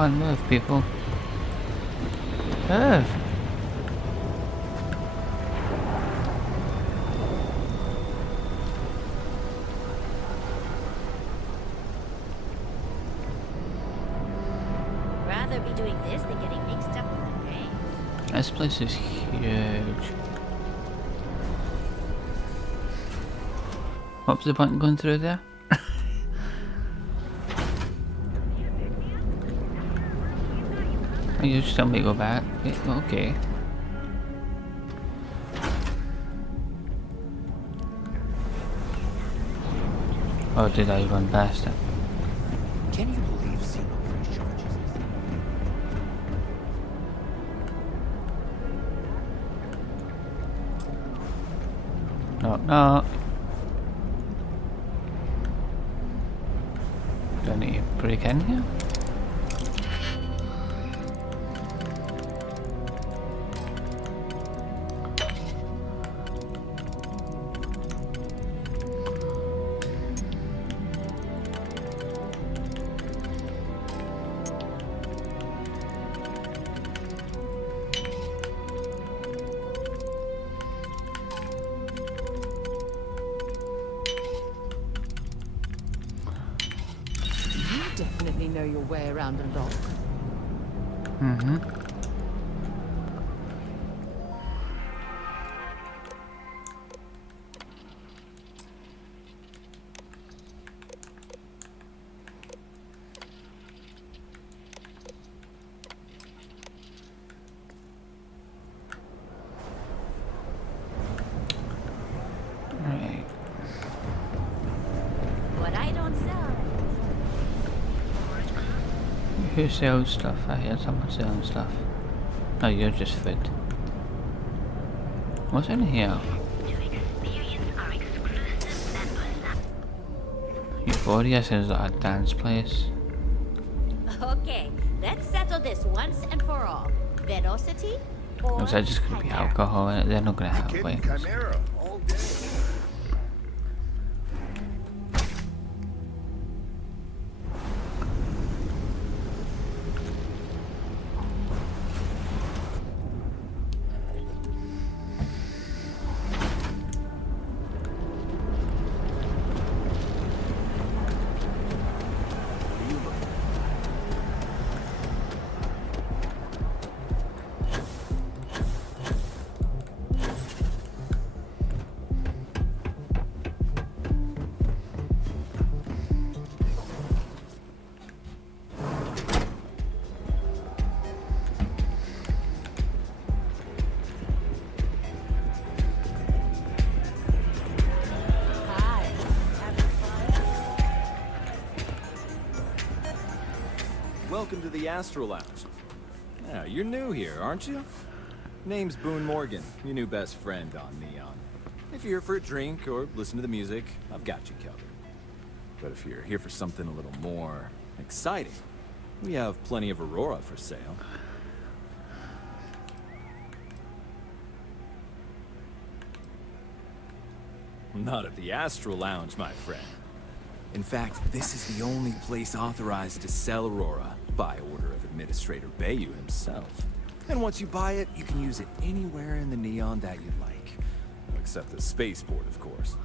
on, move, people. Move. Rather be doing this than getting mixed up with the rain. This place is huge. What's the point in going through there? Oh, you just tell me to go back. Yeah, okay. Oh, did I run past it? Can you believe Xenophage charges us? Knock, knock. Do I need to break in here? Definitely know your way around a lock. Mm-hmm. Right. What I don't sell. Who sells stuff? I hear someone selling stuff. No, you're just food. What's in here? Euphoria says that a dance place. Okay, let's settle this once and for all. Velocity or Is that just gonna be chimera? alcohol in it? They're not gonna have Kidding wings. Chimera all day. Hi, having fun? Welcome to the Astro Lounge. Yeah, you're new here, aren't you? Name's Boone Morgan, your new best friend on Neon. If you're here for a drink or listen to the music, I've got you covered. But if you're here for something a little more exciting, we have plenty of Aurora for sale. Not at the Astro Lounge, my friend. In fact, this is the only place authorized to sell Aurora by order of Administrator Bayou himself. And once you buy it, you can use it anywhere in the Neon that you like. Except the spaceport, of course.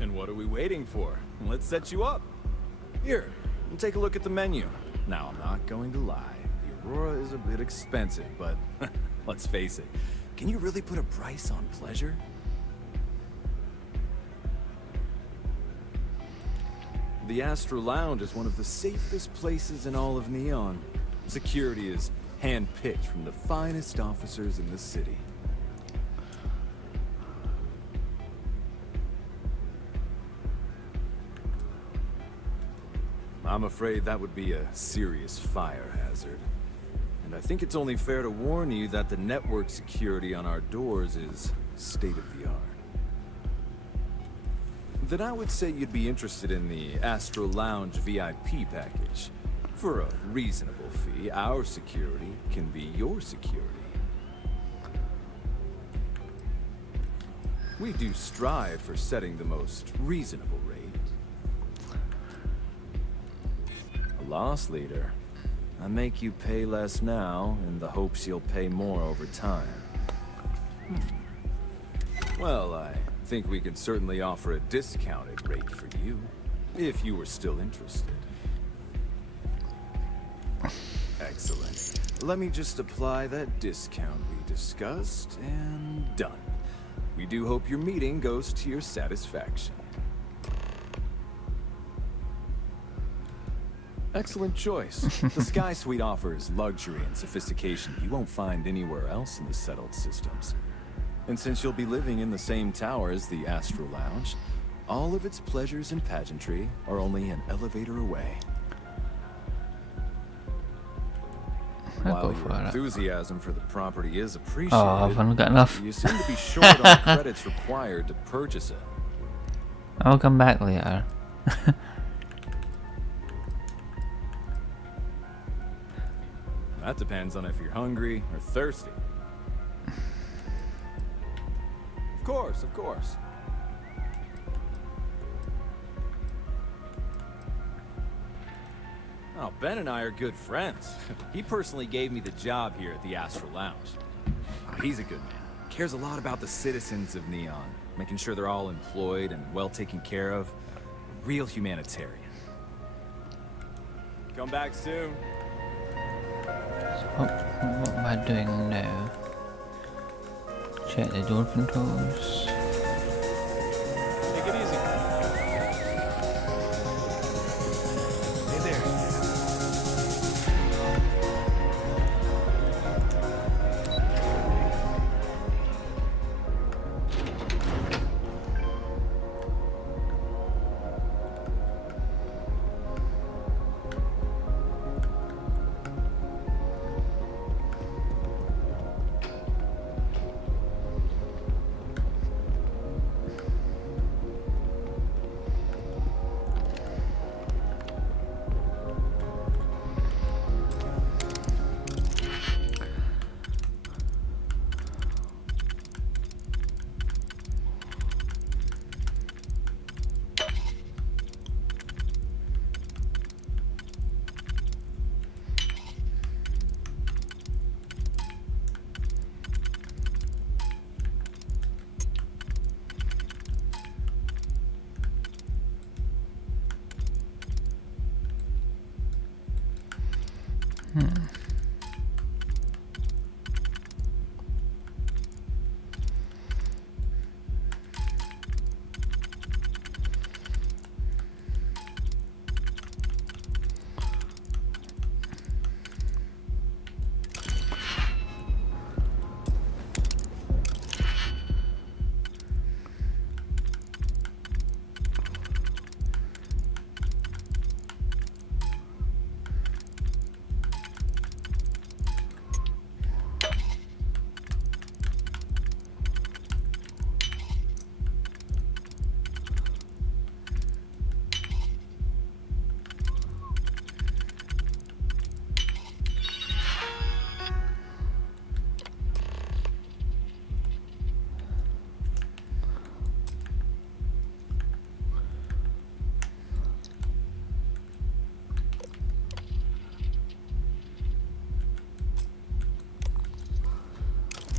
And what are we waiting for? Let's set you up. Here, take a look at the menu. Now, I'm not going to lie. The Aurora is a bit expensive, but let's face it. Can you really put a price on pleasure? The Astro Lounge is one of the safest places in all of Neon. Security is hand-picked from the finest officers in the city. I'm afraid that would be a serious fire hazard. And I think it's only fair to warn you that the network security on our doors is state-of-the-art. Then I would say you'd be interested in the Astro Lounge VIP package. For a reasonable fee, our security can be your security. We do strive for setting the most reasonable rate. loss leader. I make you pay less now in the hopes you'll pay more over time. Well, I think we could certainly offer a discounted rate for you, if you were still interested. Excellent. Let me just apply that discount we discussed, and done. We do hope your meeting goes to your satisfaction. Excellent choice. The Sky Suite offers luxury and sophistication you won't find anywhere else in the settled systems. And since you'll be living in the same tower as the Astral Lounge, all of its pleasures and pageantry are only an elevator away. While your enthusiasm for the property is appreciated, I've only got enough. you seem to be short on the credits required to purchase it. I'll come back later. That depends on if you're hungry or thirsty. Of course, of course. Oh, Ben and I are good friends. He personally gave me the job here at the Astral Lounge. Oh, he's a good man. Cares a lot about the citizens of Neon, making sure they're all employed and well taken care of. A real humanitarian. Come back soon. What am I doing now? Check the door controls. Take it easy. Hey there.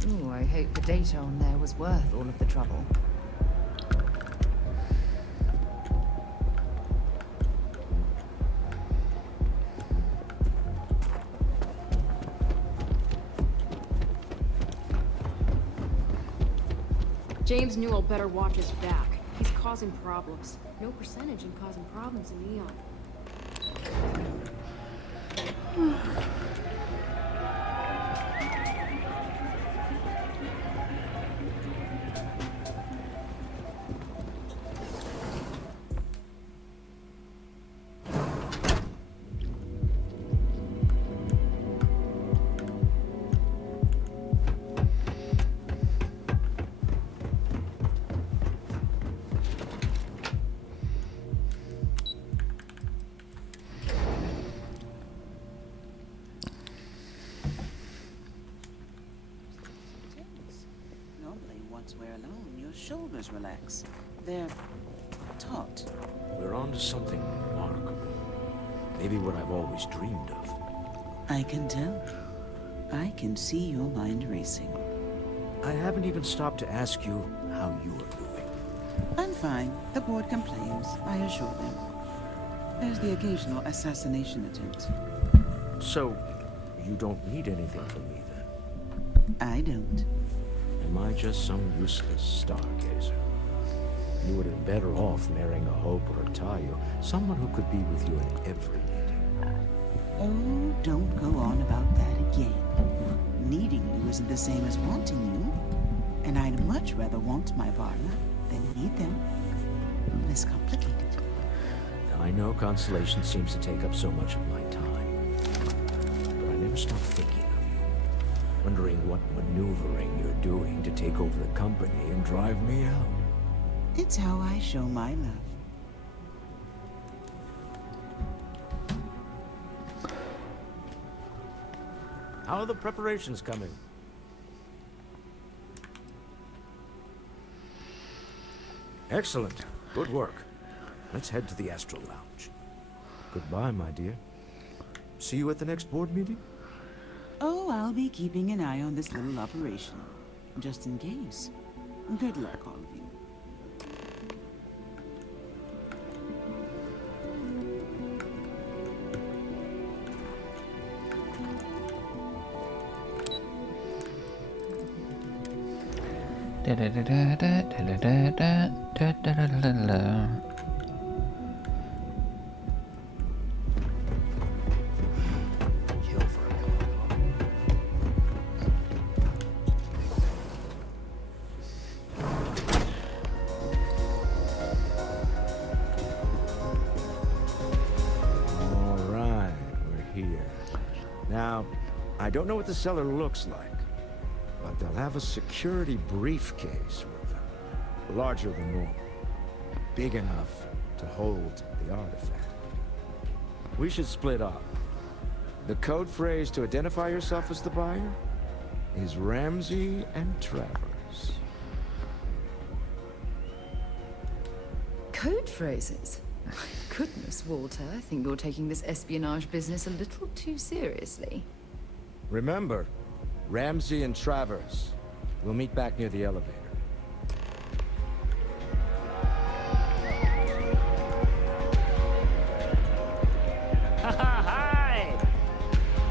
Ooh, I hope the data on there was worth all of the trouble. James Newell better watch his back. He's causing problems. No percentage in causing problems in Neon. Normally, once we're alone, your shoulders relax. They're taut. We're on to something remarkable. Maybe what I've always dreamed of. I can tell. I can see your mind racing. I haven't even stopped to ask you how you are doing. I'm fine. The board complains, I assure them. There's the occasional assassination attempt. So, you don't need anything from me then? I don't. Am I just some useless stargazer? You would have been better off marrying a Hope or a Tayo, someone who could be with you in every meeting. Oh, don't go on about that again. Needing you isn't the same as wanting you. And I'd much rather want my partner than need them. Less complicated. I know Constellation seems to take up so much of my time. But I never stop thinking of you. Wondering what maneuvering you're doing to take over the company and drive me out. It's how I show my love. How are the preparations coming? Excellent. Good work. Let's head to the Astral Lounge. Goodbye, my dear. See you at the next board meeting? Oh, I'll be keeping an eye on this little operation. Just in case. Good luck, all of you. Da da da da da da da da da da da da da. Kill for a All right, we're here. Now, I don't know what the cellar looks like, but they'll have a security briefcase with them, larger than normal, big enough to hold the artifact. We should split up. The code phrase to identify yourself as the buyer is Ramsey and Travers. Code phrases? Goodness, Walter, I think you're taking this espionage business a little too seriously. Remember, Ramsey and Travers. We'll meet back near the elevator. Hi!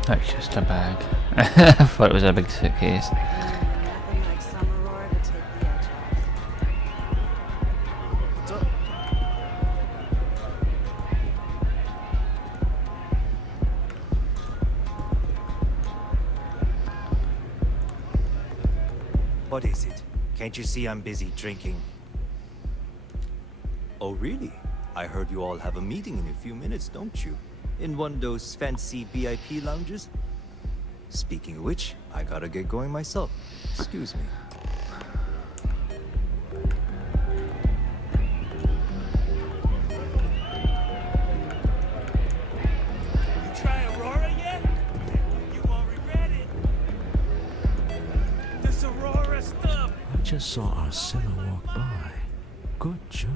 That's just a bag. I thought it was a big suitcase. Nothing like some Aurora to take the edge off. What is it? Can't you see I'm busy drinking? Oh, really? I heard you all have a meeting in a few minutes, don't you? In one of those fancy VIP lounges? Speaking of which, I gotta get going myself. Excuse me. You try Aurora yet? You won't regret it. This Aurora stuff. I just saw Arcilla walk by. Good job.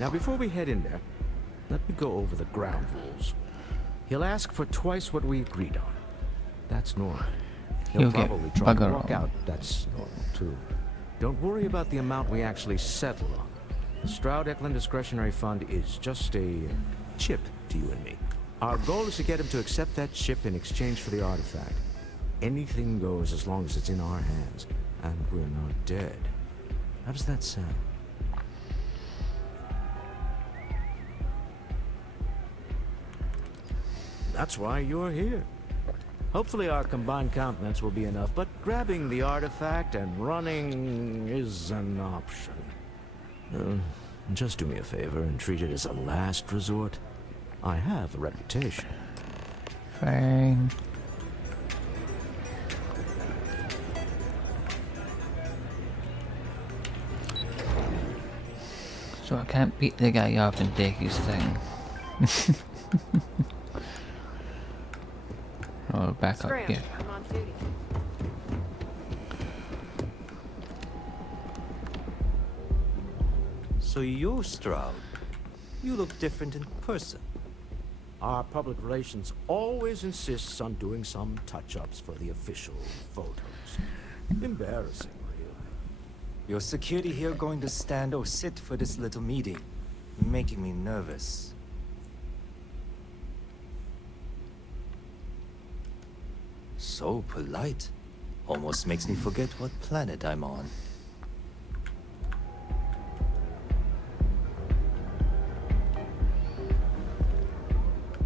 Now, before we head in there, let me go over the ground rules. He'll ask for twice what we agreed on. That's normal. He'll He'll get probably try to bugger walk all. out. That's normal, too. Don't worry about the amount we actually settle on. The Stroud-Eklund Discretionary Fund is just a chip to you and me. Our goal is to get him to accept that chip in exchange for the artifact. Anything goes as long as it's in our hands, and we're not dead. How does that sound? That's why you're here. Hopefully our combined countenance will be enough, but grabbing the artifact and running is an option. Just do me a favor and treat it as a last resort. I have a reputation. Fine. So I can't beat the guy up and take his thing. Oh, back up Scram, here. I'm on duty. So you're Stroud. You look different in person. Our public relations always insists on doing some touch-ups for the official photos. Embarrassing, really. Your security here going to stand or sit for this little meeting? Making me nervous. So polite. Almost makes me forget what planet I'm on.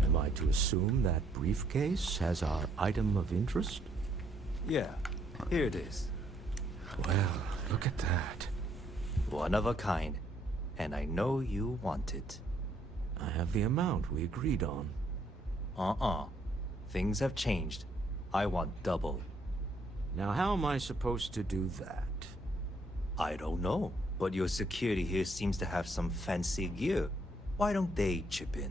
Am I to assume that briefcase has our item of interest? Yeah, here it is. Well, look at that. One of a kind. And I know you want it. I have the amount we agreed on. Things have changed. I want double. Now, how am I supposed to do that? I don't know, but your security here seems to have some fancy gear. Why don't they chip in?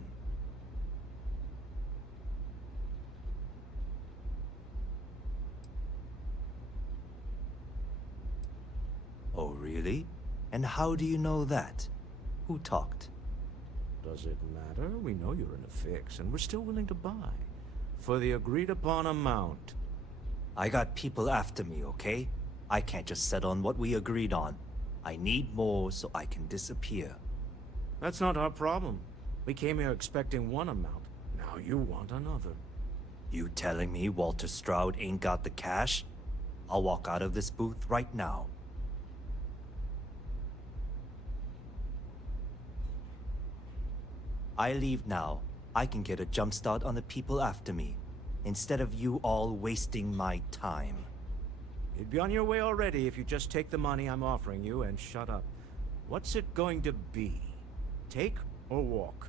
Oh, really? And how do you know that? Who talked? Does it matter? We know you're in a fix, and we're still willing to buy. For the agreed-upon amount. I got people after me, okay? I can't just settle on what we agreed on. I need more so I can disappear. That's not our problem. We came here expecting one amount. Now you want another. You telling me Walter Stroud ain't got the cash? I'll walk out of this booth right now. I leave now. I can get a jump start on the people after me, instead of you all wasting my time. You'd be on your way already if you just take the money I'm offering you and shut up. What's it going to be? Take or walk?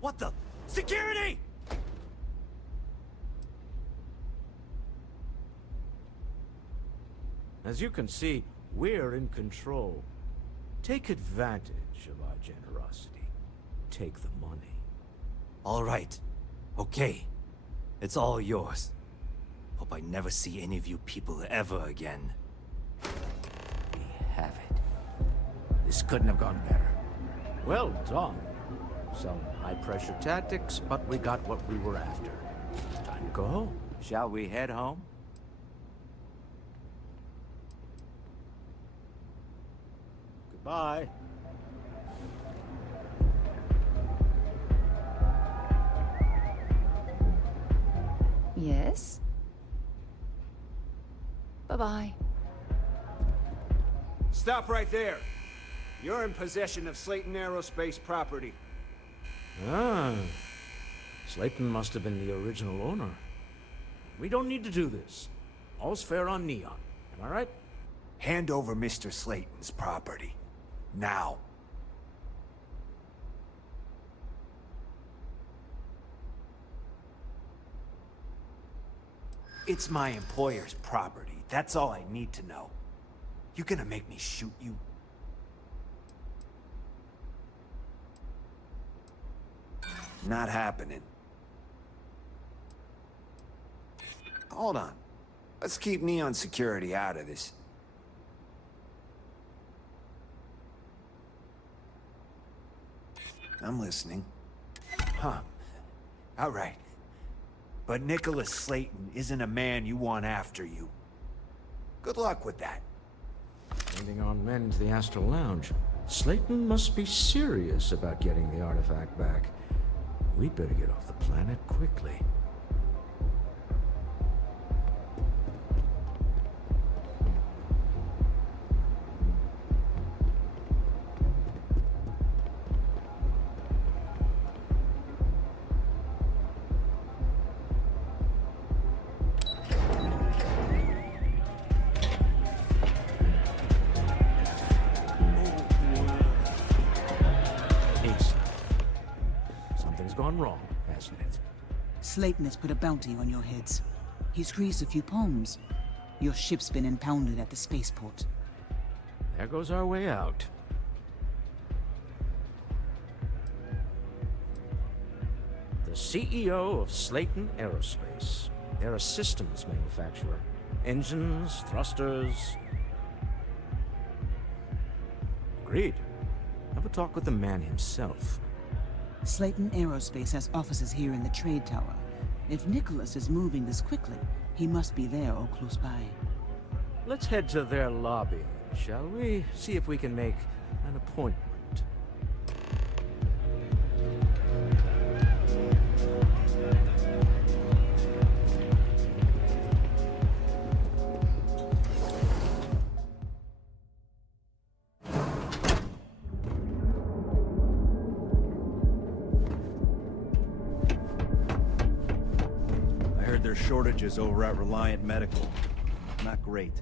What the? Security! As you can see, we're in control. Take advantage of our generosity. Take the money. All right. Okay. It's all yours. Hope I never see any of you people ever again. We have it. This couldn't have gone better. Well done. Some high-pressure tactics, but we got what we were after. Time to go home. Shall we head home? Goodbye. Yes? Bye-bye. Stop right there. You're in possession of Slayton Aerospace property. Ah. Slayton must have been the original owner. We don't need to do this. All's fair on Neon. Am I right? Hand over Mr. Slayton's property. Now. It's my employer's property. That's all I need to know. You gonna make me shoot you? Not happening. Hold on. Let's keep Neon Security out of this. I'm listening. Huh. All right. But Nicholas Slayton isn't a man you want after you. Good luck with that. Sending on men to the Astral Lounge. Slayton must be serious about getting the artifact back. We'd better get off the planet quickly. Something's gone wrong, hasn't it? Slayton has put a bounty on your heads. He squeezed a few palms. Your ship's been impounded at the spaceport. There goes our way out. The CEO of Slayton Aerospace. They're a systems manufacturer. Engines, thrusters. Agreed. Have a talk with the man himself. Slayton Aerospace has offices here in the trade tower. If Nicholas is moving this quickly, he must be there or close by. Let's head to their lobby, shall we? See if we can make an appointment. I heard there's shortages over at Reliant Medical. Not great.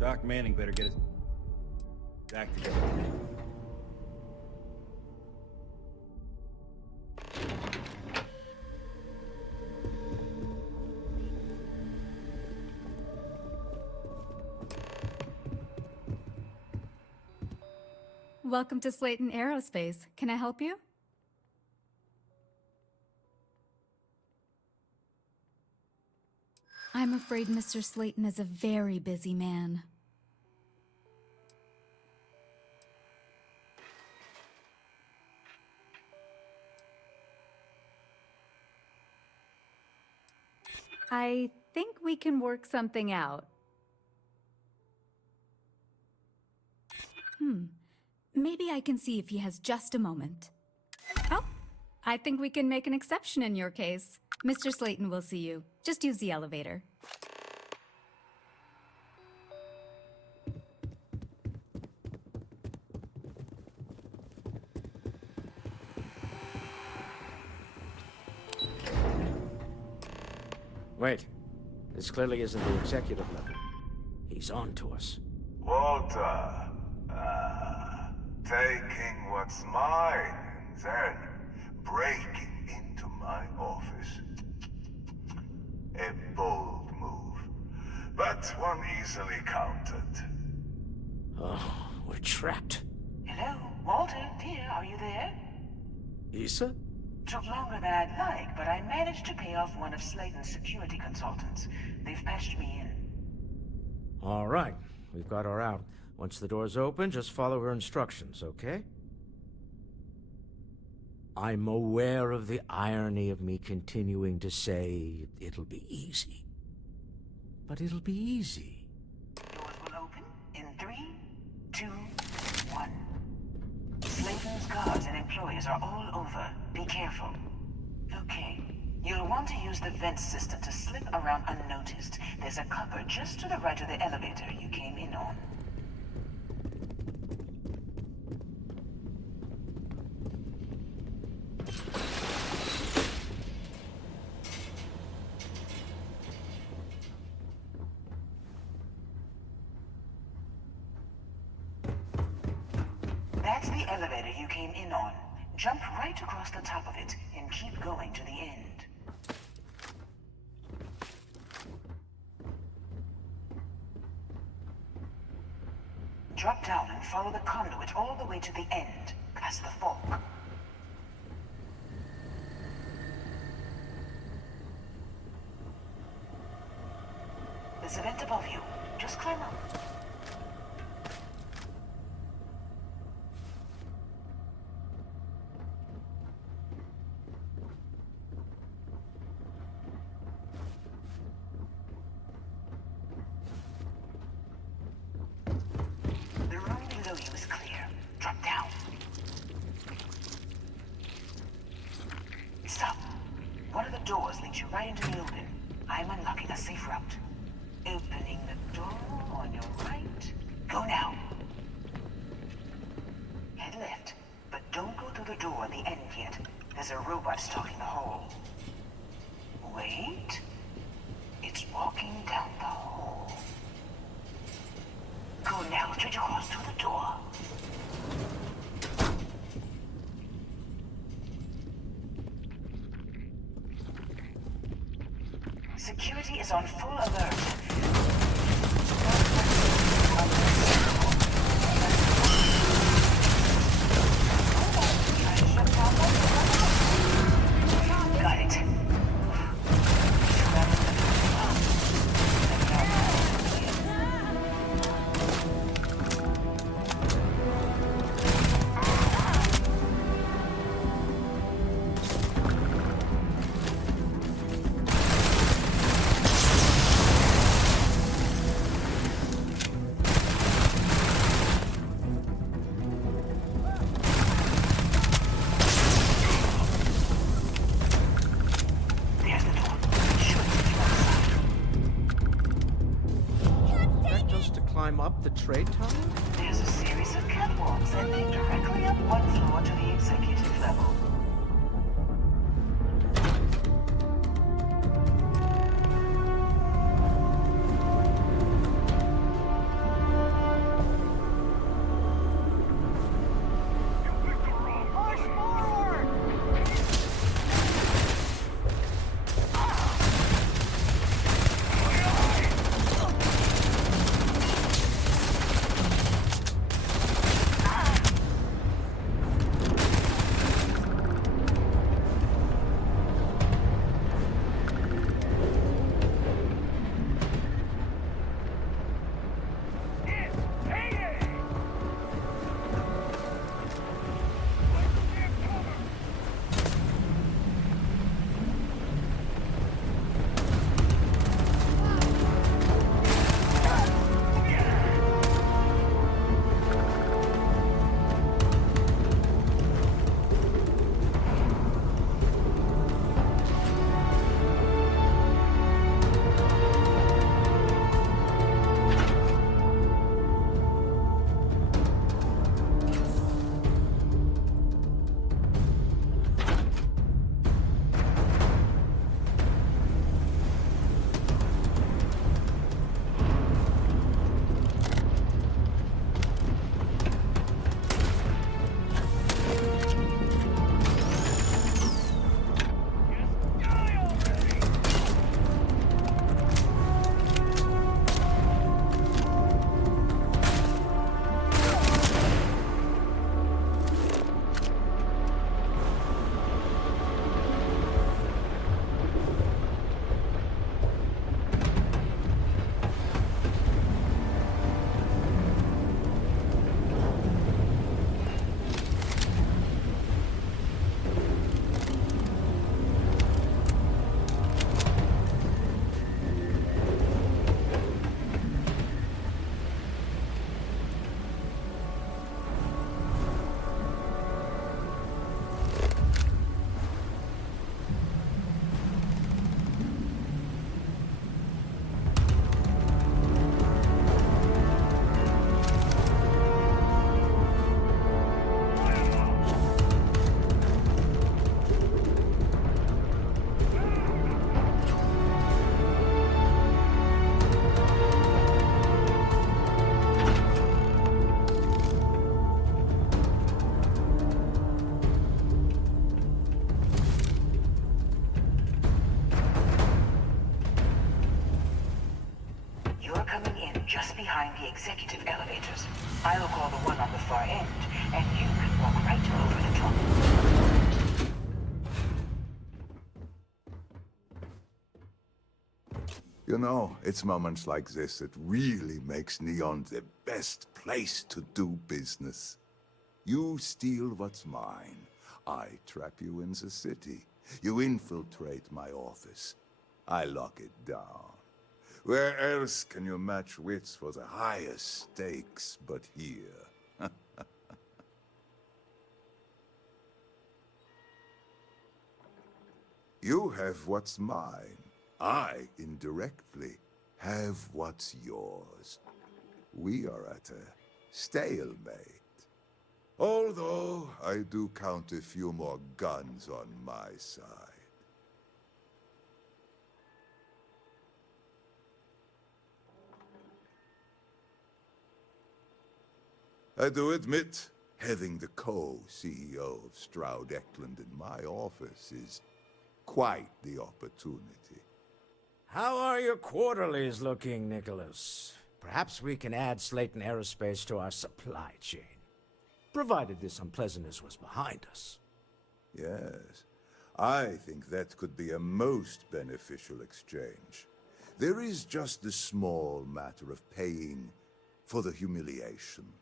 Doc Manning better get his back together. Welcome to Slayton Aerospace. Can I help you? I'm afraid Mr. Slayton is a very busy man. I think we can work something out. Maybe I can see if he has just a moment. Oh, I think we can make an exception in your case. Mr. Slayton will see you. Just use the elevator. Wait. This clearly isn't the executive level. He's on to us. Walter, taking what's mine and then breaking into my office. A bold move, but one easily countered. Oh, we're trapped. Hello, Walter, dear, are you there? Issa? Took longer than I'd like, but I managed to pay off one of Slayton's security consultants. They've patched me in. All right. We've got her out. Once the door's open, just follow her instructions, okay? I'm aware of the irony of me continuing to say it'll be easy. But it'll be easy. Doors will open in 3, 2, 1. Slayton's guards and employees are all over. Be careful. Okay. You'll want to use the vent system to slip around unnoticed. There's a cupboard just to the right of the elevator you came in on. That's the elevator you came in on. Jump right across the top of it and keep going to the end. Drop down and follow the conduit all the way to the end, past the fork. There's a vent above you. Just climb up. The room below you is clear. Drop down. Stop. One of the doors leads you right into the open. I'm unlocking a safe route. Opening the door on your right. Go now. Head left, but don't go through the door at the end yet. There's a robot stalking the hall. Wait. It's walking down the hall. Go now, straight across through the door. Security is on full alert. Got it. climb up the trade tower? There's a series of catwalks ending directly up one floor to the executive level. Just behind the executive elevators. I'll call the one on the far end, and you can walk right over the top. You know, it's moments like this that really makes Neon the best place to do business. You steal what's mine. I trap you in the city. You infiltrate my office. I lock it down. Where else can you match wits for the highest stakes but here? You have what's mine. I, indirectly, have what's yours. We are at a stalemate. Although, I do count a few more guns on my side. I do admit, having the co-CEO of Stroud Eklund in my office is quite the opportunity. How are your quarterlies looking, Nicholas? Perhaps we can add Slayton Aerospace to our supply chain, provided this unpleasantness was behind us. Yes, I think that could be a most beneficial exchange. There is just the small matter of paying for the humiliation.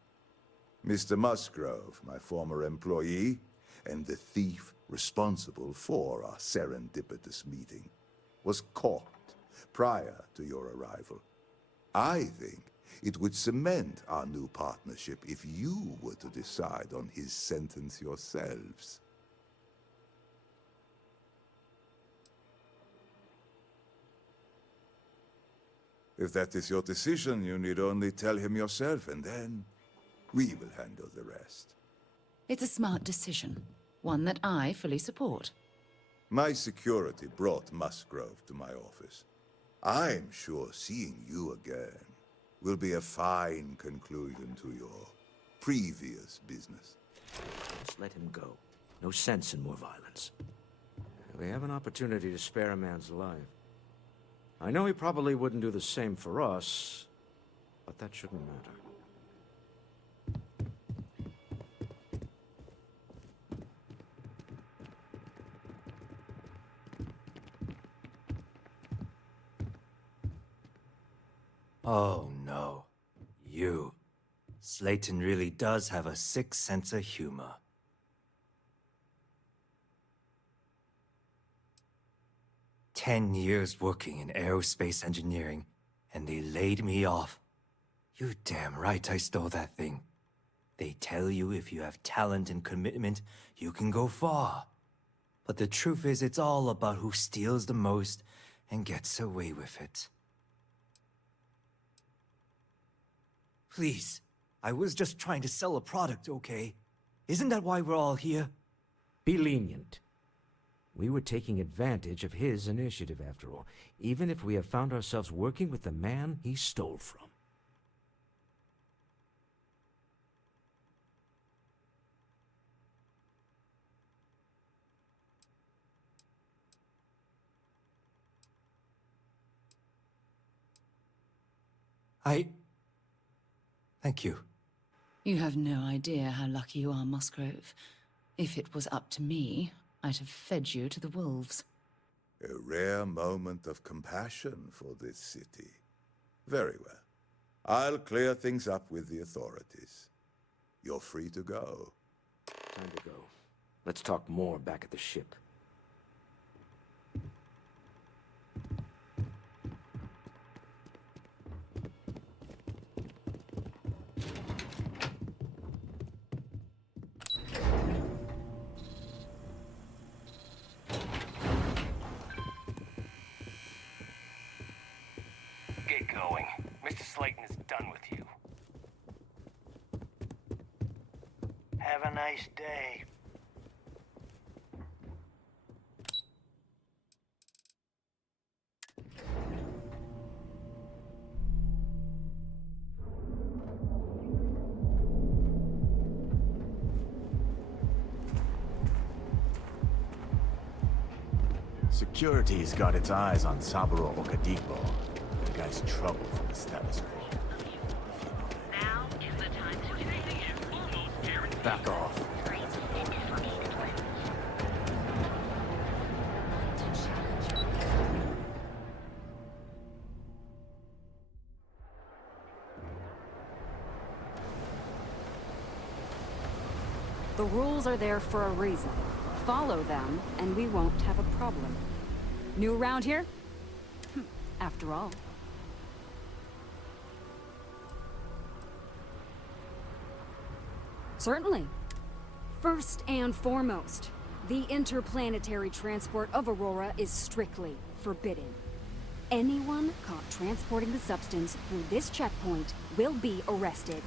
Mr. Musgrove, my former employee, and the thief responsible for our serendipitous meeting, was caught prior to your arrival. I think it would cement our new partnership if you were to decide on his sentence yourselves. If that is your decision, you need only tell him yourself, and then we will handle the rest. It's a smart decision, one that I fully support. My security brought Musgrove to my office. I'm sure seeing you again will be a fine conclusion to your previous business. Just let him go. No sense in more violence. We have an opportunity to spare a man's life. I know he probably wouldn't do the same for us, but that shouldn't matter. Oh no. You. Slayton really does have a sick sense of humor. "10 years working in aerospace engineering, and they laid me off. You damn right I stole that thing. They tell you if you have talent and commitment, you can go far. But the truth is, it's all about who steals the most and gets away with it. Please, I was just trying to sell a product, okay? Isn't that why we're all here?" Be lenient. We were taking advantage of his initiative, after all, even if we have found ourselves working with the man he stole from. Thank you. You have no idea how lucky you are, Musgrove. If it was up to me, I'd have fed you to the wolves. A rare moment of compassion for this city. Very well. I'll clear things up with the authorities. You're free to go. Time to go. Let's talk more back at the ship. Get going. Mr. Slayton is done with you. Have a nice day. Security's got its eyes on Saburo Okadipo. The guy's trouble for the status quo. Now is the time to Back off. The rules are there for a reason. Follow them, and we won't have a problem. New around here? After all. Certainly. First and foremost, the interplanetary transport of Aurora is strictly forbidden. Anyone caught transporting the substance through this checkpoint will be arrested.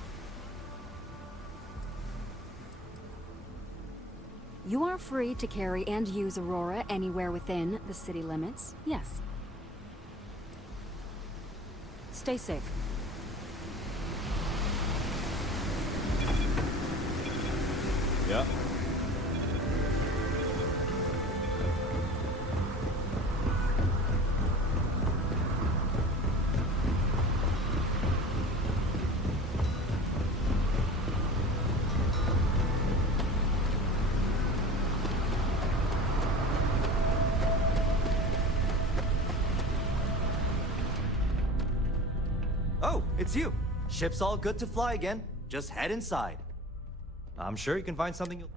You are free to carry and use Aurora anywhere within the city limits, yes. Stay safe. Yep. Oh, it's you. Ship's all good to fly again. Just head inside. I'm sure you can find something you'll...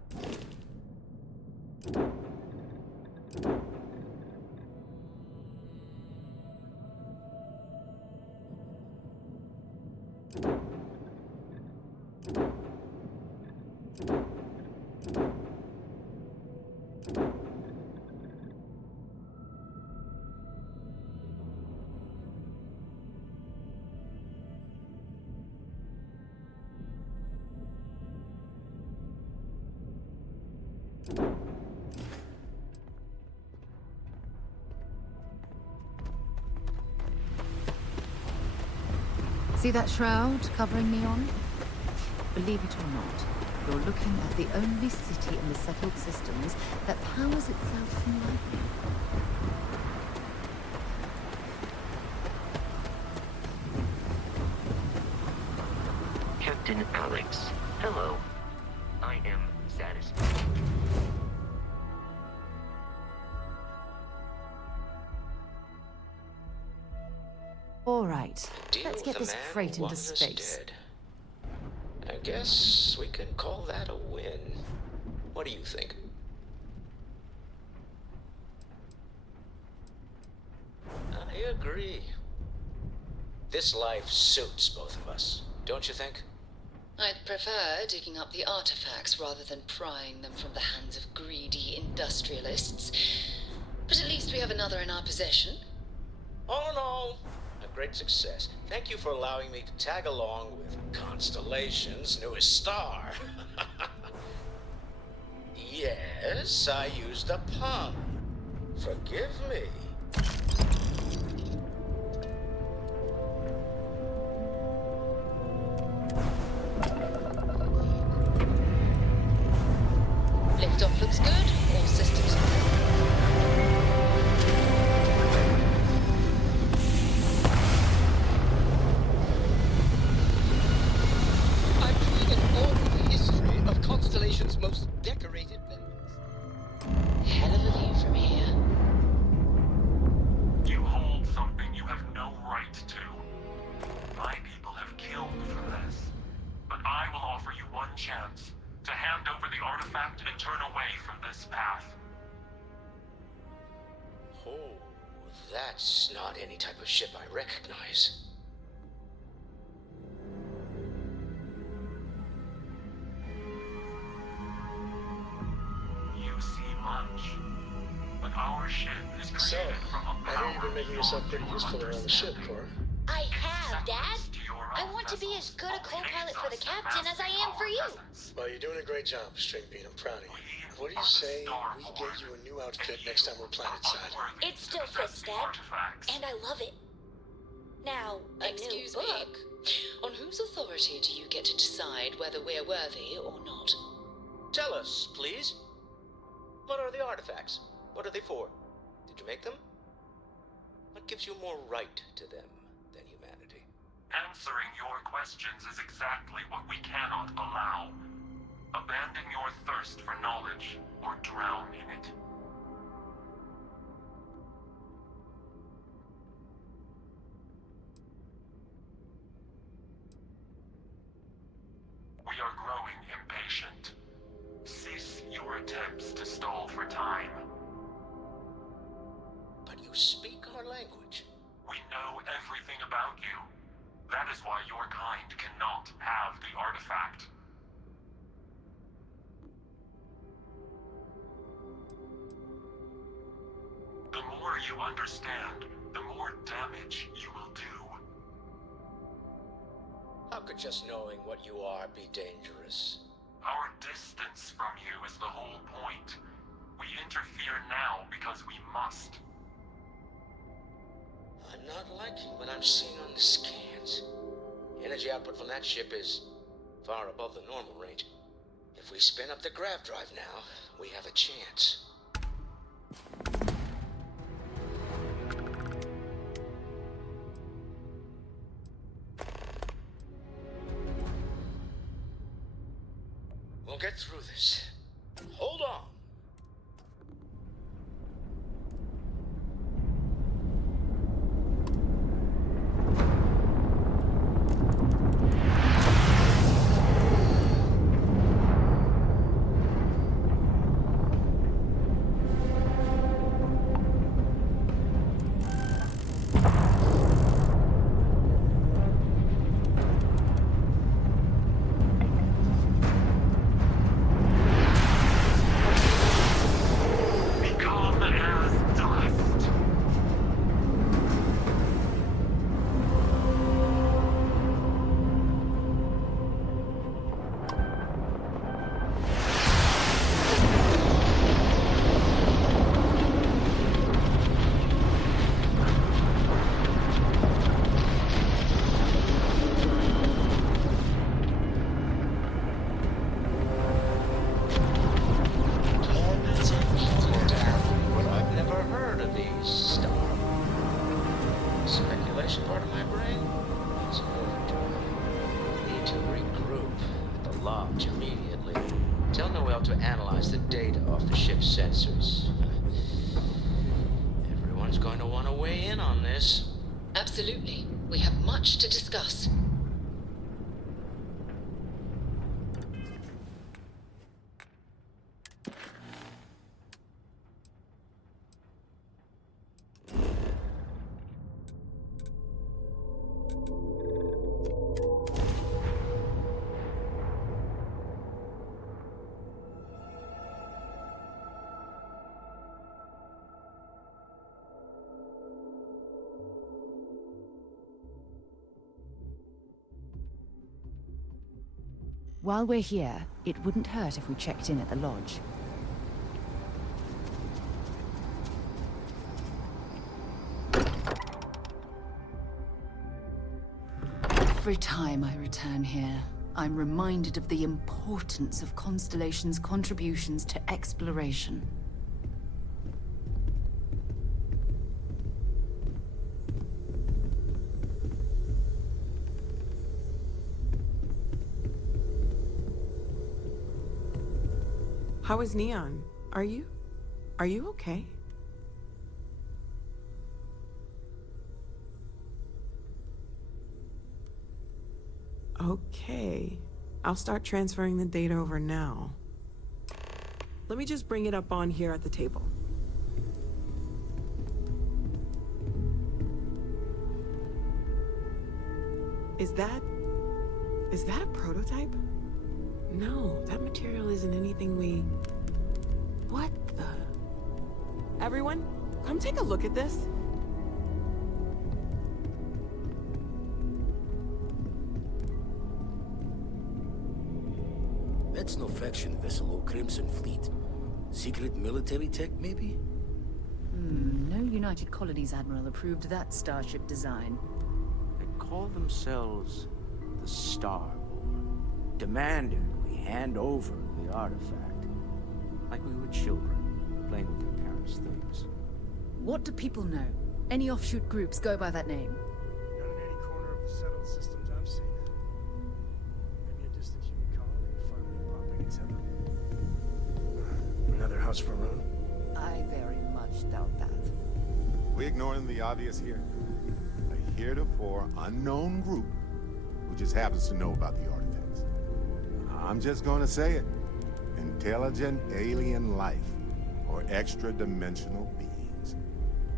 See that shroud covering Neon? Believe it or not, you're looking at the only city in the settled systems that powers itself from lightning. Captain Alex, hello. I am satisfied. All right, let's get this freight into space. I guess we can call that a win. What do you think? I agree. This life suits both of us, don't you think? I'd prefer digging up the artifacts rather than prying them from the hands of greedy industrialists. But at least we have another in our possession. All in all, a great success. Thank you for allowing me to tag along with Constellation's newest star. Yes, I used a pun. Forgive me. Liftoff looks good. All systems are go. I'm doing an oral history of Constellation's most decorated members. Hell of a view from here. You hold something you have no right to. My people have killed for this. But I will offer you one chance to hand over the artifact and turn away from this path. Oh, that's not any type of ship I recognize. You see much, but our ship is created from a power. I hear you've been making yourself pretty useful around the ship, Cora. I have, Dad. I want to be as good a co-pilot for the captain as I am for you. Well, you're doing a great job, Stringbean. I'm proud of you. What do you say we get you a new outfit next time we're planetside? It still fits, Dad. And I love it. Now, a Excuse new me. book. On whose authority do you get to decide whether we're worthy or not? Tell us, please. What are the artifacts? What are they for? Did you make them? What gives you more right to them than humanity? Answering your questions is exactly what we cannot allow. Abandon your thirst for knowledge, or drown in it. We are growing impatient. Cease your attempts to stall for time. But you speak our language. We know everything about you. That is why your kind cannot have the artifact. The more you understand, the more damage you will do. How could just knowing what you are be dangerous? Our distance from you is the whole point. We interfere now because we must. I'm not liking what I'm seeing on the scans. Energy output from that ship is far above the normal range. If we spin up the grav drive now, we have a chance. We'll get through this. Hold on. group at the lodge immediately. Tell Noel to analyze the data off the ship's sensors. Everyone's going to want to weigh in on this. Absolutely. We have much to discuss. While we're here, it wouldn't hurt if we checked in at the lodge. Every time I return here, I'm reminded of the importance of Constellation's contributions to exploration. How is Neon? Are you okay? Okay. I'll start transferring the data over now. Let me just bring it up on here at the table. Is that a prototype? No, that material isn't anything we... What the... Everyone, come take a look at this. That's no faction vessel or Crimson Fleet. Secret military tech, maybe? No United Colonies Admiral approved that starship design. They call themselves the Star Board, demanding we hand over the artifact. Like we were children, playing with their parents' things. What do people know? Any offshoot groups go by that name? Not in any corner of the settled systems I've seen. Maybe a distant human colony finally popping its head up. Another house for loan? I very much doubt that. We ignoring the obvious here? A heretofore unknown group who just happens to know about the artifacts. I'm just gonna say it. Intelligent alien life, or extra-dimensional beings.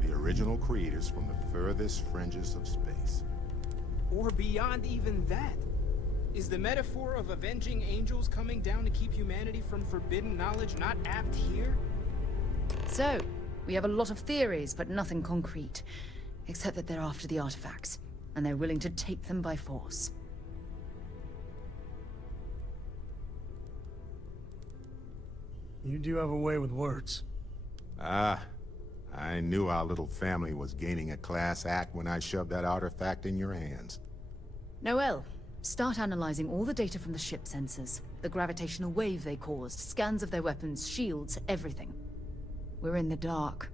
The original creators from the furthest fringes of space. Or beyond even that. Is the metaphor of avenging angels coming down to keep humanity from forbidden knowledge not apt here? So, we have a lot of theories, but nothing concrete. Except that they're after the artifacts, and they're willing to take them by force. You do have a way with words. Ah, I knew our little family was gaining a class act when I shoved that artifact in your hands. Noel, start analyzing all the data from the ship sensors. The gravitational wave they caused, scans of their weapons, shields, everything. We're in the dark.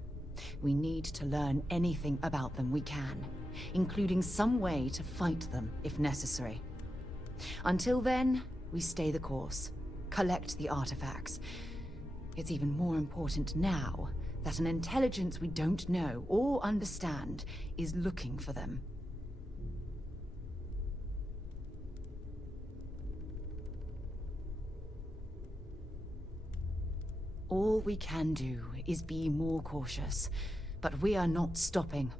We need to learn anything about them we can, including some way to fight them if necessary. Until then, we stay the course, collect the artifacts. It's even more important now that an intelligence we don't know or understand is looking for them. All we can do is be more cautious, but we are not stopping.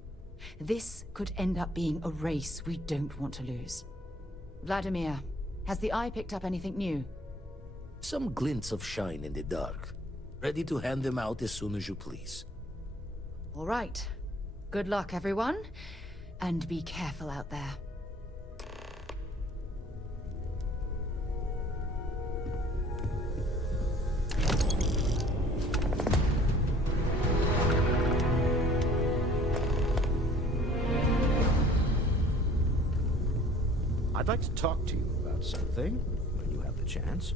This could end up being a race we don't want to lose. Vladimir, has the Eye picked up anything new? Some glints of shine in the dark. Ready to hand them out as soon as you please. All right. Good luck, everyone. And be careful out there. I'd like to talk to you about something when you have the chance.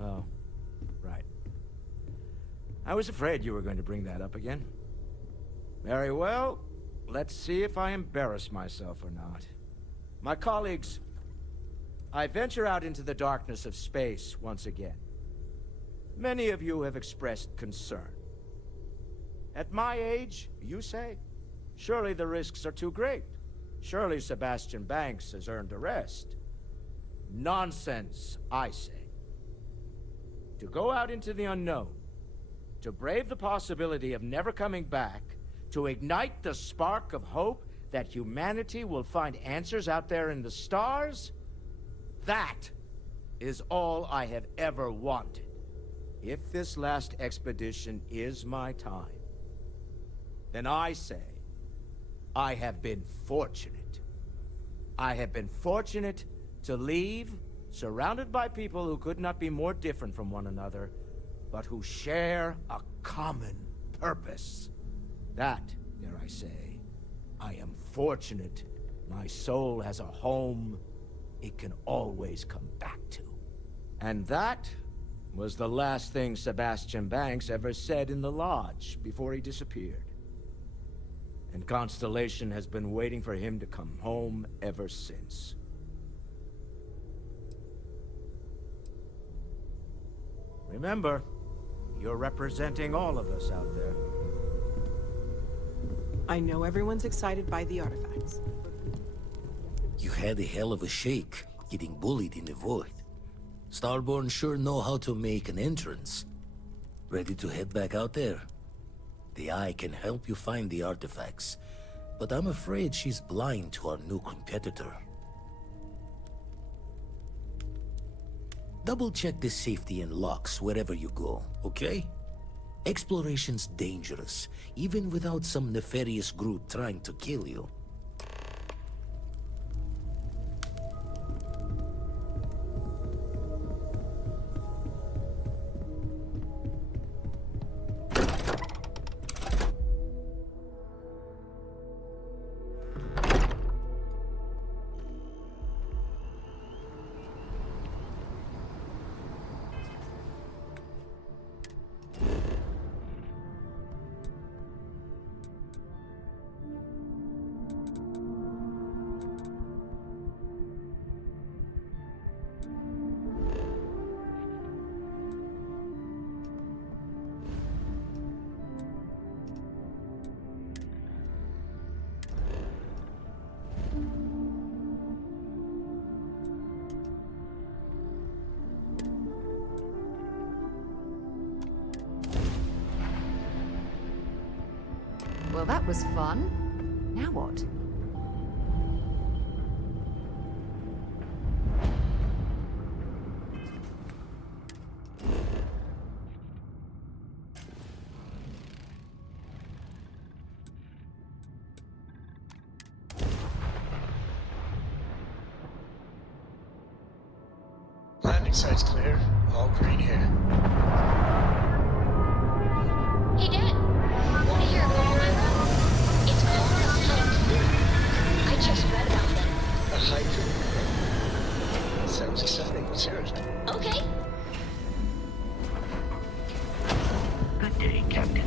Oh, right. I was afraid you were going to bring that up again. Very well. Let's see if I embarrass myself or not. My colleagues, I venture out into the darkness of space once again. Many of you have expressed concern. At my age, you say, surely the risks are too great. Surely Sebastian Banks has earned a rest. Nonsense, I say. To go out into the unknown, to brave the possibility of never coming back, to ignite the spark of hope that humanity will find answers out there in the stars, that is all I have ever wanted. If this last expedition is my time, then I say, I have been fortunate. I have been fortunate to leave, surrounded by people who could not be more different from one another, but who share a common purpose. That, dare I say, I am fortunate. My soul has a home it can always come back to. And that was the last thing Sebastian Banks ever said in the lodge before he disappeared. And Constellation has been waiting for him to come home ever since. Remember, you're representing all of us out there. I know everyone's excited by the artifacts. You had a hell of a shake, getting bullied in the void. Starborn sure know how to make an entrance. Ready to head back out there? The Eye can help you find the artifacts, but I'm afraid she's blind to our new competitor. Double-check the safety and locks wherever you go, okay? Exploration's dangerous, even without some nefarious group trying to kill you. Well, that was fun. Now what? Landing site's clear. All green here. Hey, Dad. Want to hear a haiku? It's called a haiku. I just read about them. A haiku? Sounds exciting. Let's hear it. Okay. Good day, Captain.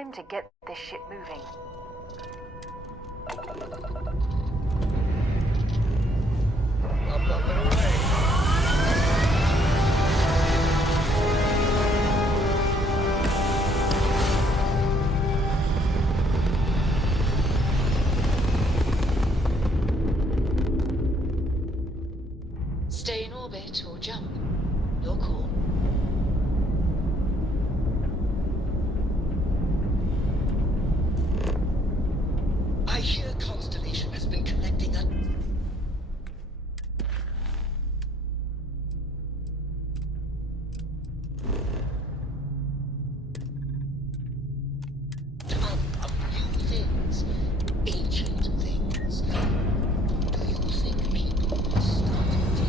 time to get this ship moving. Stay in orbit or jump. Your call. I hear Constellation has been collecting a... of new things. Ancient things. Do you think people are starting to...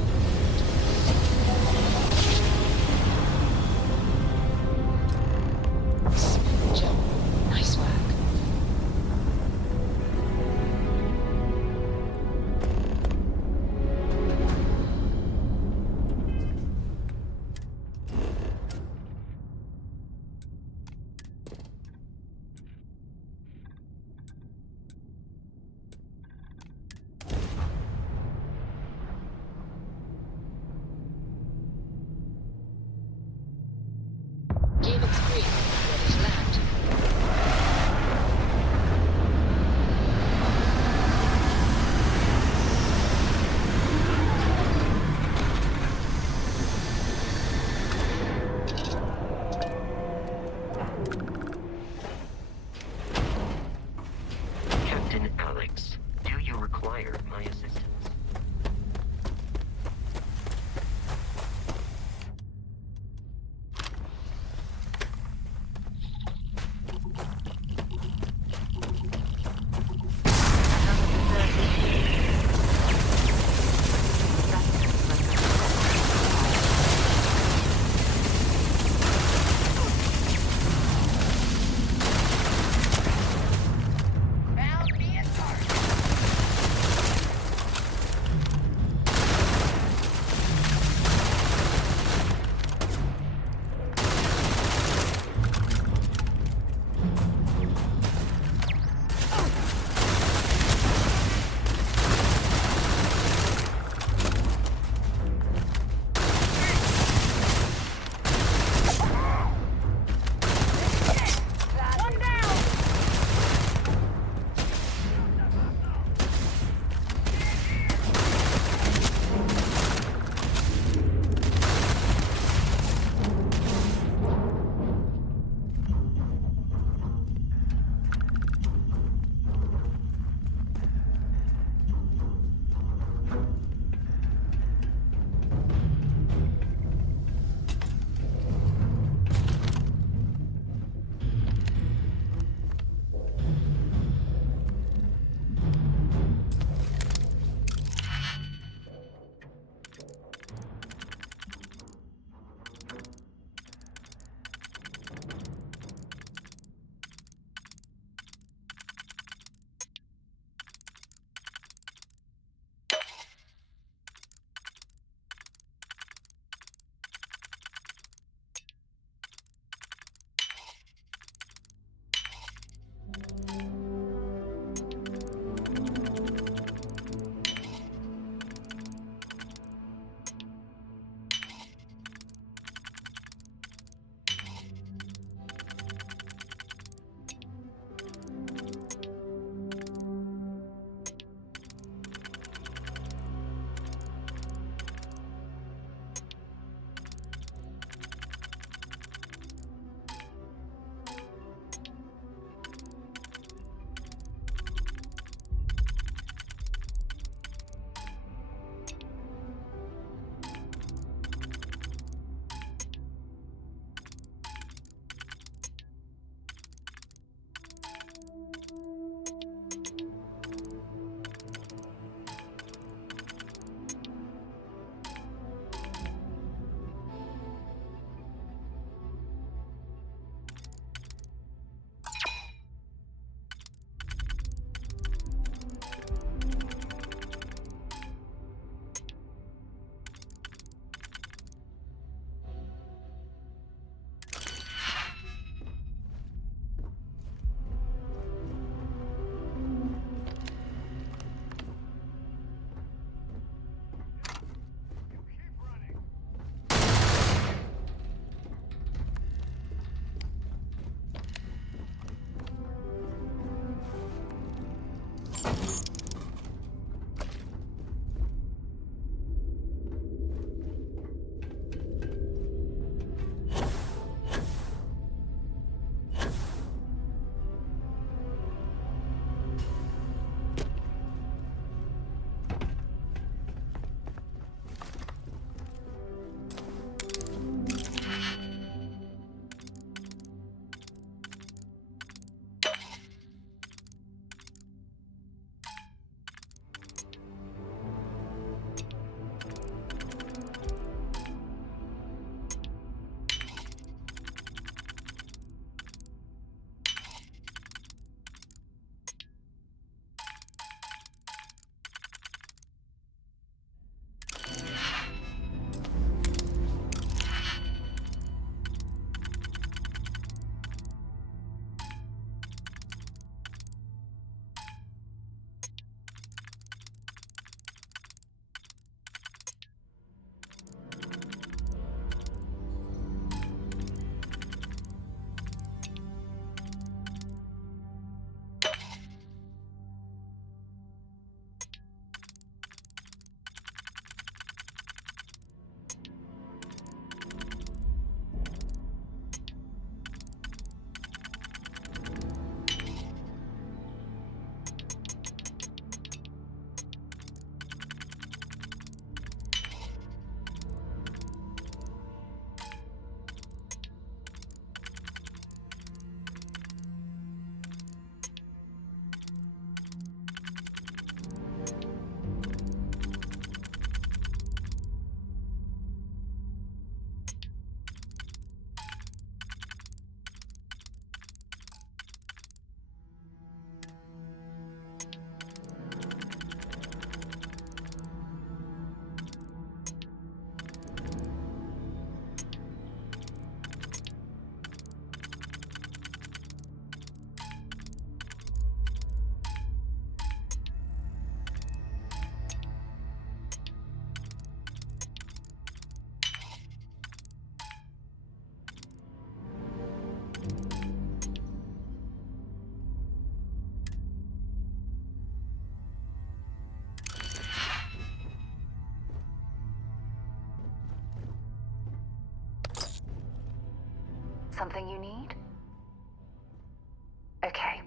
something you need? Okay.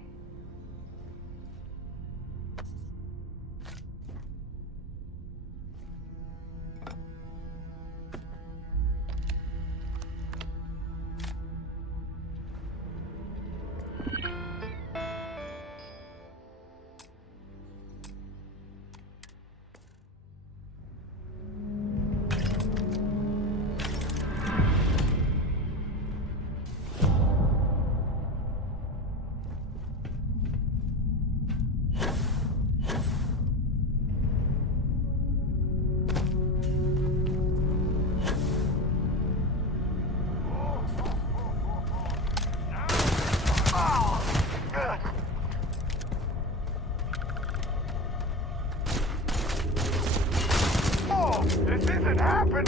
This isn't happening!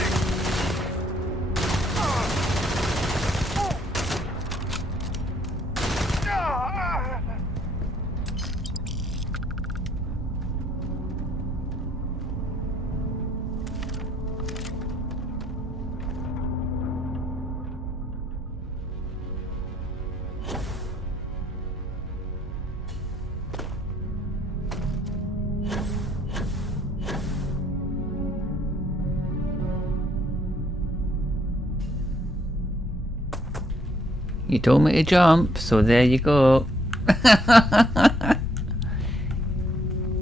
You told me to jump, so there you go.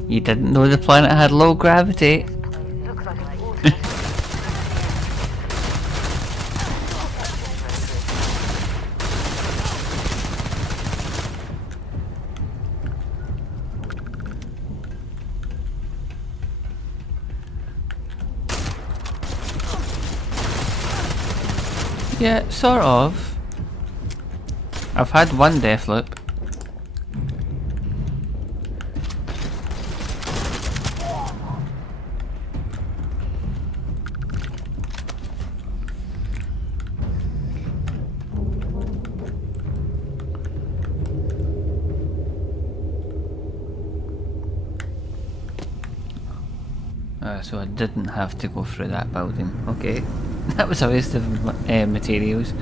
You didn't know the planet had low gravity. Yeah, sort of. I've had one death loop. So I didn't have to go through that building. Okay. That was a waste of materials.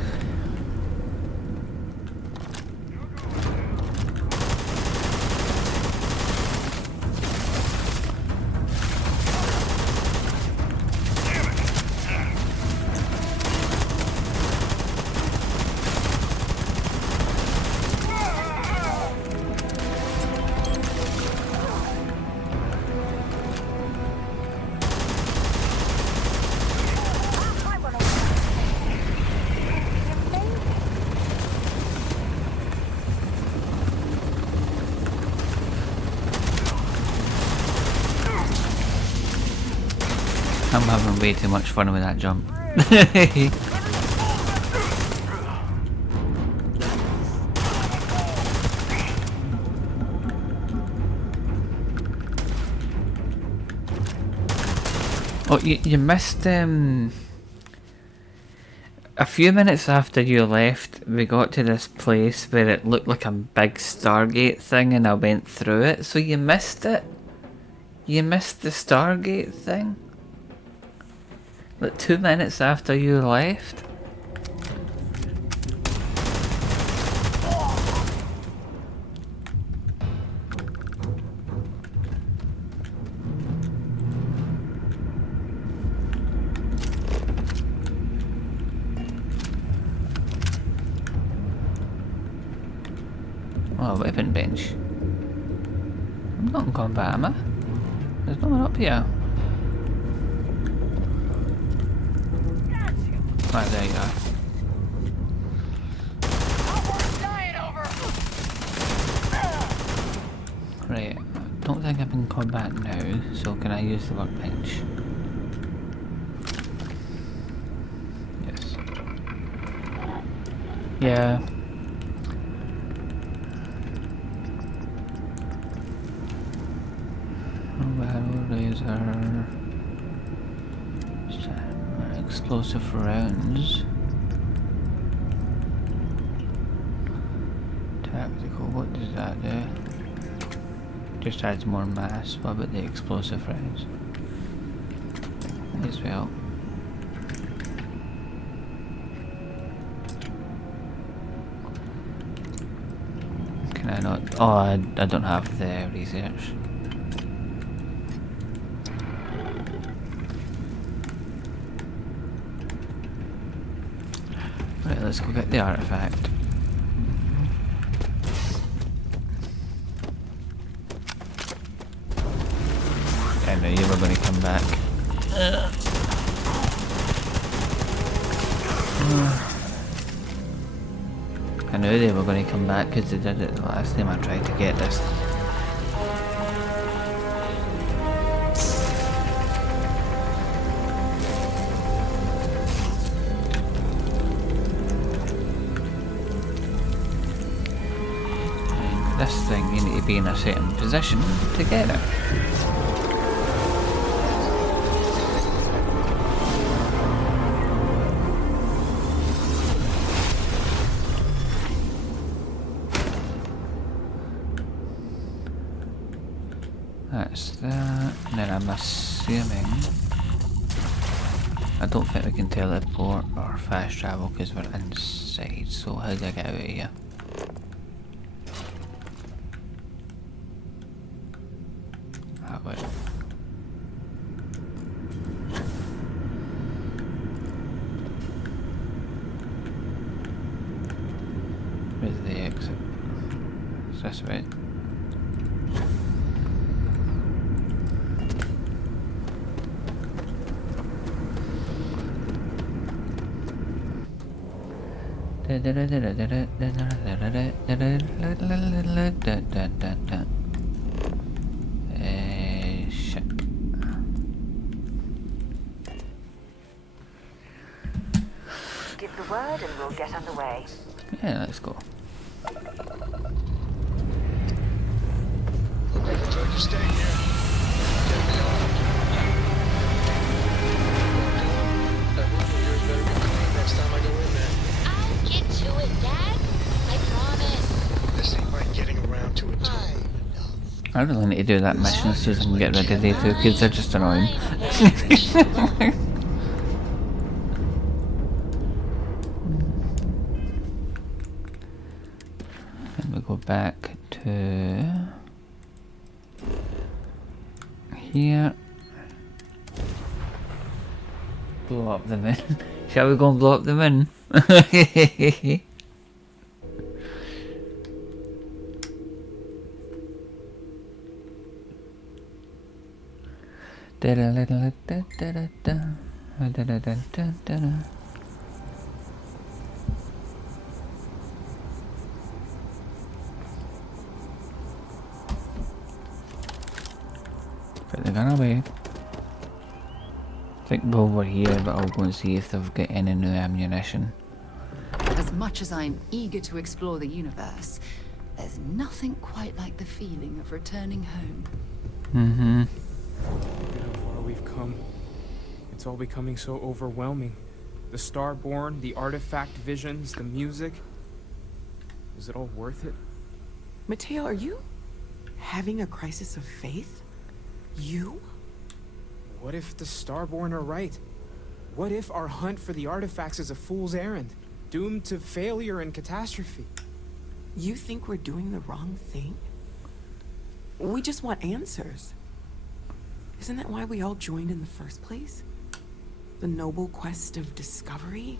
I'm having way too much fun with that jump. Oh, you missed a few minutes after you left, we got to this place where it looked like a big Stargate thing and I went through it, so you missed it. You missed the Stargate thing. Like 2 minutes after you left. Oh, weapon bench. I'm not in combat, am I? There's no one up here. Right, there you are. Right, I don't think I'm in combat now, so can I use the workbench? Yes. Yeah. Battle laser. Explosive rounds. Tactical, what does that do? Just adds more mass. What about the explosive rounds? As well. No, oh, I don't have the research. Right, let's go get the artifact. I knew you were going to come back. I knew they were going to come back because they did it the last time I tried to get this. And this thing, you need to be in a certain position to get it. That's that, and then I'm assuming... I don't think we can teleport or fast travel because we're inside, so how do I get out of here? That way. Where's the exit? Is this way? Shit. Give the word and we'll get underway. Yeah, let's go. Look like I told you to stay here. Get me on. That roof of yours better be clean next time I go in there. I'll get to it, Dad. I promise. This ain't like getting around to it, too. I really need to do that mission so I can get rid of the two kids, they're just annoying. And we go back to here. Blow up the min. Shall we go and blow up the min? Put the gun away. I think we're over here, but I'll go and see if they've got any new ammunition. As much as I'm eager to explore the universe, there's nothing quite like the feeling of returning home. Mm-hmm. Look at how far we've come. It's all becoming so overwhelming. The Starborn, the artifact visions, the music. Is it all worth it? Mateo, are you having a crisis of faith? You? What if the Starborn are right? What if our hunt for the artifacts is a fool's errand, doomed to failure and catastrophe? You think we're doing the wrong thing? We just want answers. Isn't that why we all joined in the first place? The noble quest of discovery?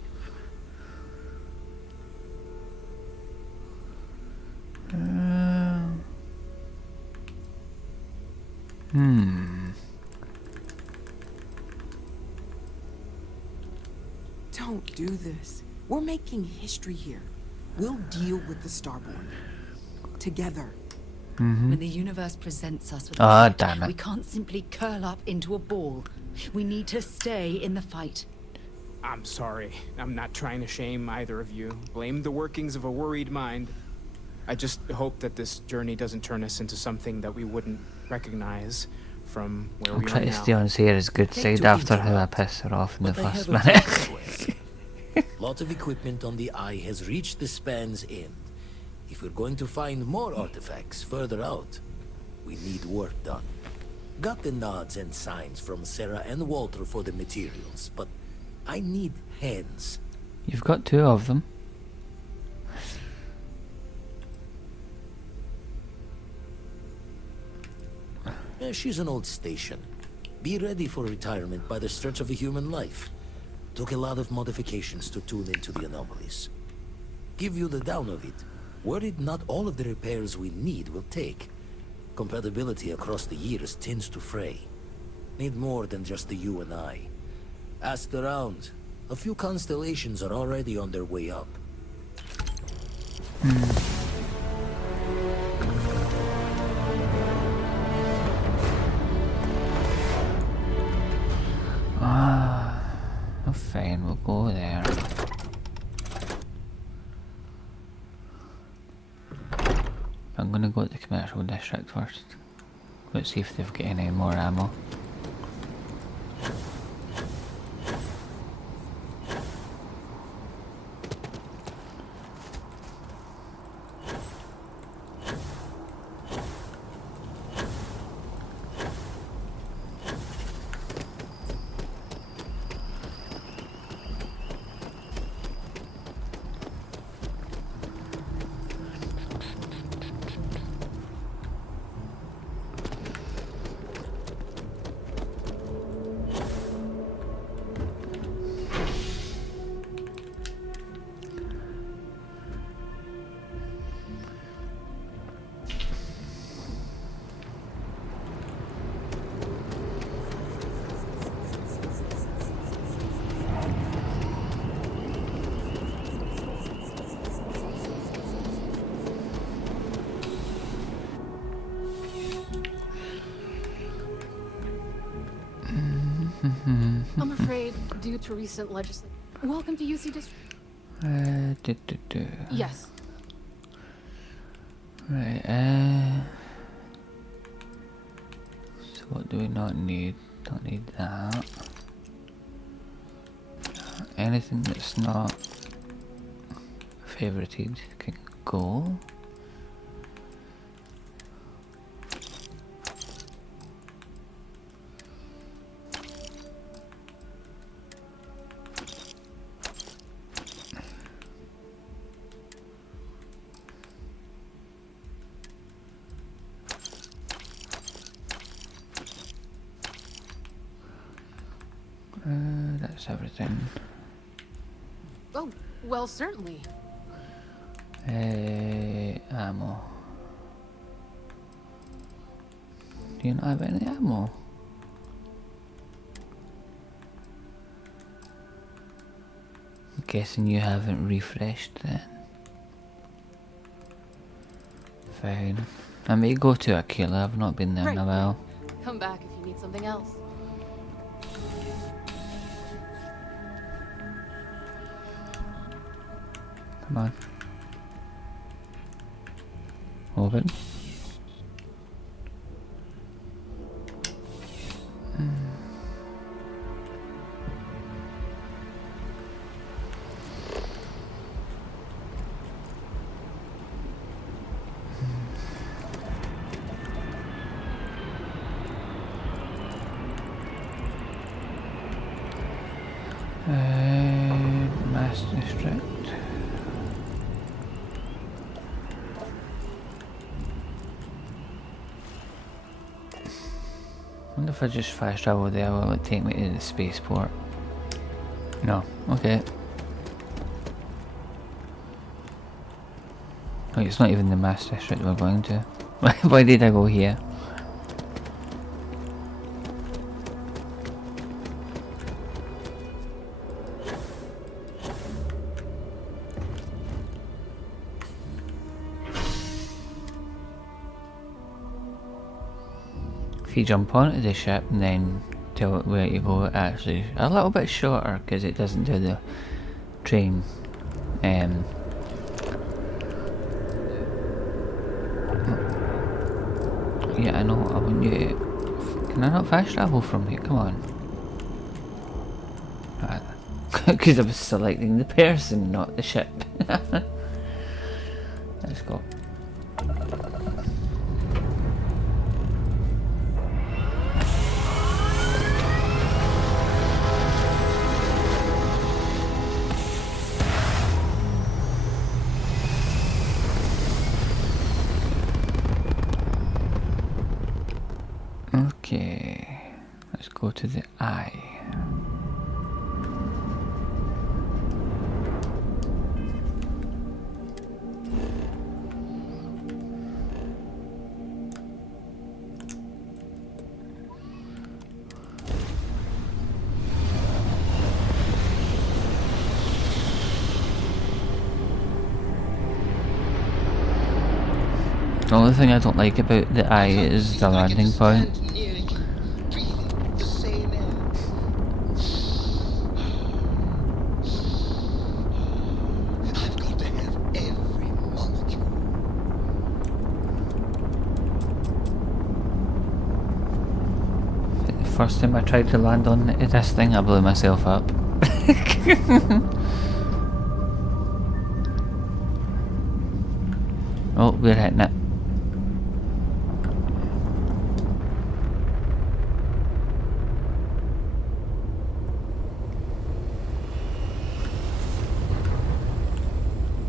Don't do this. We're making history here. We'll deal with the Starborn. Together. When the universe presents us with Ah, a threat, damn it. we can't simply curl up into a ball. We need to stay in the fight. I'm sorry. I'm not trying to shame either of you. Blame the workings of a worried mind. I just hope that this journey doesn't turn us into something that we wouldn't recognize from where I'm we are trying to now. stay on Sarah's good Hate side to after how I interrupt, pissed her off in the but I first have a minute. request. Lot of equipment on the Eye has reached the span's end. If we're going to find more artifacts further out, we need work done. Got the nods and signs from Sarah and Walter for the materials, but I need hands. You've got two of them. She's an old station. Be ready for retirement by the stretch of a human life. Took a lot of modifications to tune into the anomalies. Give you the down of it. Worried not all of the repairs we need will take. Compatibility across the years tends to fray. Need more than just the you and I. Asked around. A few constellations are already on their way up. Oh, fine, we'll go there. I'm gonna go to the commercial district first. Let's see if they've got any more ammo. I'm afraid, due to recent legislation. Welcome to UC District. Yes. Right, so what do we not need? Don't need that. Anything that's not favorited can go. That's everything. Oh, well, certainly. Ammo. Do you not have any ammo? I'm guessing you haven't refreshed then. Fine. I may go to Aquila, I've not been there in a while. Come back if you need something else. Come on. Open. Mass District. I wonder if I just fast travel there, will it take me to the spaceport? No. Okay. Like, it's not even the Mass District we're going to. Why did I go here? If you jump onto the ship and then tell it where to go, it actually a little bit shorter because it doesn't do the train. Yeah, I know. I want you. Can I not fast travel from here? Come on. Because I was selecting the person, not the ship. Let's go. Okay, let's go to the eye. The only thing I don't like about the eye is the landing point. The first time I tried to land on this thing, I blew myself up. Oh, we're hitting it.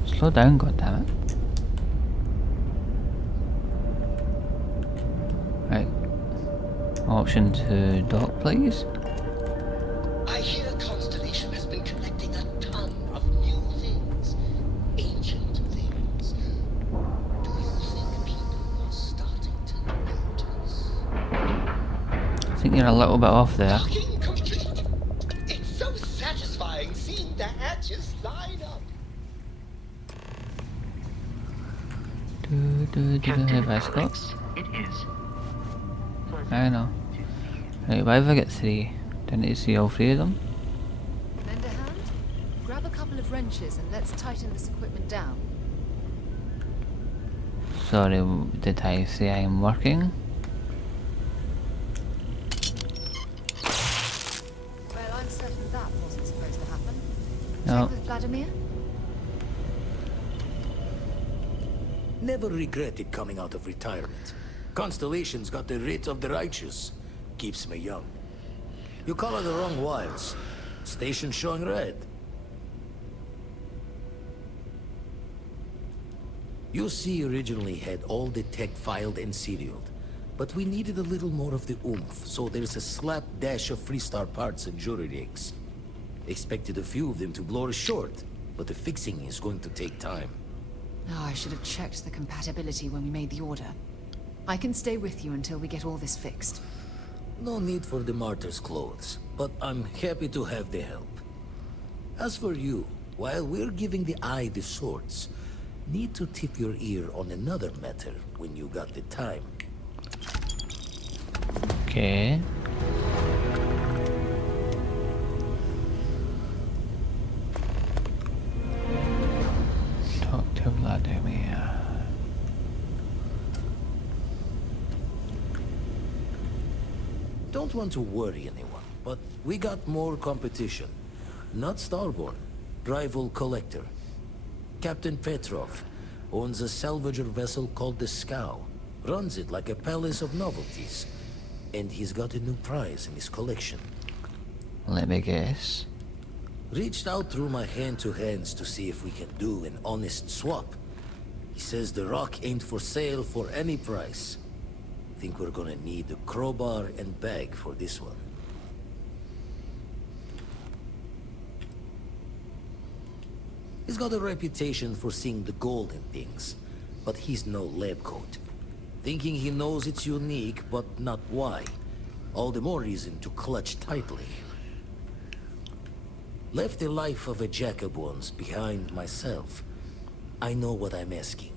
Slow down, goddammit. Right. Option to dock, please. I hear Constellation has been collecting a ton of new things. Ancient things. Do you think people are starting to notice? I think you're a little bit off there. Fucking complete! It's so satisfying seeing the hatches line up. Have I got? It is. I know. Right, why have I got 3? Didn't you see all 3 of them? Lend a hand? Grab a couple of wrenches and let's tighten this equipment down. Sorry, did I say I am working? Well, I'm certain that wasn't supposed to happen. No. Check with Vladimir? Never regretted coming out of retirement. Constellation's got the writ of the righteous. Keeps me young. You color the wrong wires. Station showing red. UC originally had all the tech filed and serialed, but we needed a little more of the oomph, so there's a slapdash of Freestar parts and jury rigs. Expected a few of them to blow us short, but the fixing is going to take time. Oh, I should have checked the compatibility when we made the order. I can stay with you until we get all this fixed. No need for the martyr's clothes, but I'm happy to have the help. As for you, while we're giving the eye the swords, need to tip your ear on another matter when you got the time. Okay. Talk to Vladimir. Don't want to worry anyone, but we got more competition. Not Starborn, rival collector. Captain Petrov owns a salvager vessel called the Scow. Runs it like a palace of novelties. And he's got a new prize in his collection. Let me guess. Reached out through my hand-to-hands to see if we can do an honest swap. He says the rock ain't for sale for any price. Think we're gonna need a crowbar and bag for this one. He's got a reputation for seeing the gold in things, but he's no lab coat. Thinking he knows it's unique, but not why. All the more reason to clutch tightly. Left the life of a jacob once behind myself. I know what I'm asking.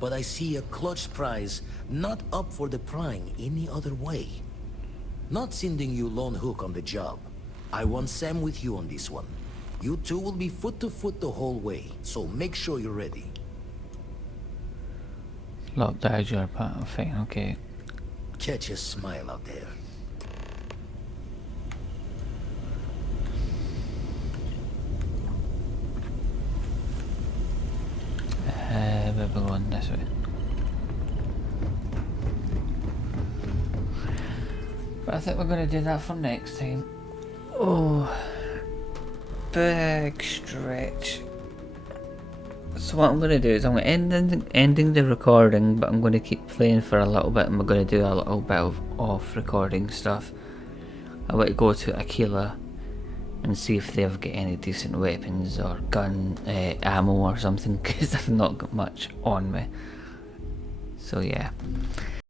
But I see a clutch prize not up for the prying any other way. Not sending you lone hook on the job. I want Sam with you on this one. You two will be foot to foot the whole way, so make sure you're ready. Lock the your part. Fine, okay. Catch a smile out there. We're going this way. But I think we're going to do that for next time. Oh, big stretch. So what I'm going to do is I'm going to ending the recording, but I'm going to keep playing for a little bit and we're going to do a little bit of off recording stuff. I want to go to Aquila and see if they've got any decent weapons or gun ammo or something, because I've not got much on me. So yeah.